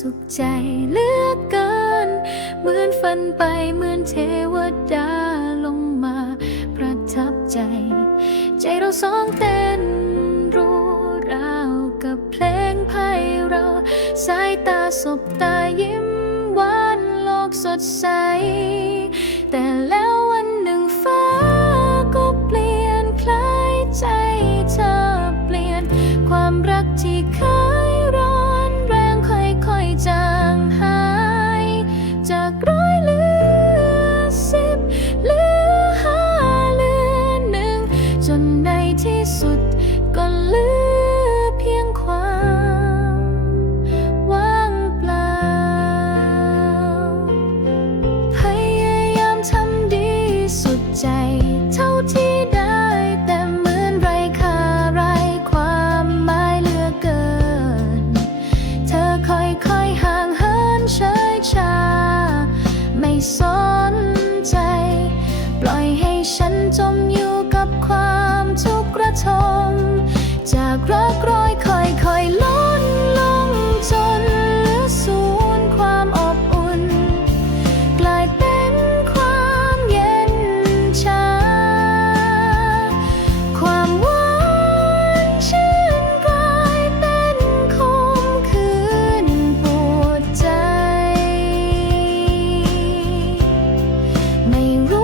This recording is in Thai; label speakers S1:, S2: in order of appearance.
S1: สุขใจเหลือกเกิน เหมือนฝันไปเหมือนเทวดาลงมา ประทับใจ ใจเราสองเต้นรู้ราวกับเพลงไพเราสายตาสบตายิ้มหวานโลกสดใสแต่ ฉันจมอยู่กับความทุกข์ระทม จากรักรอยค่อยค่อยลดลงจนเหลือศูนย์ความอบอุ่น กลายเป็นความเย็นชา ความหวานชื่นกลายเป็นคมคืนปวดใจ ไม่รู้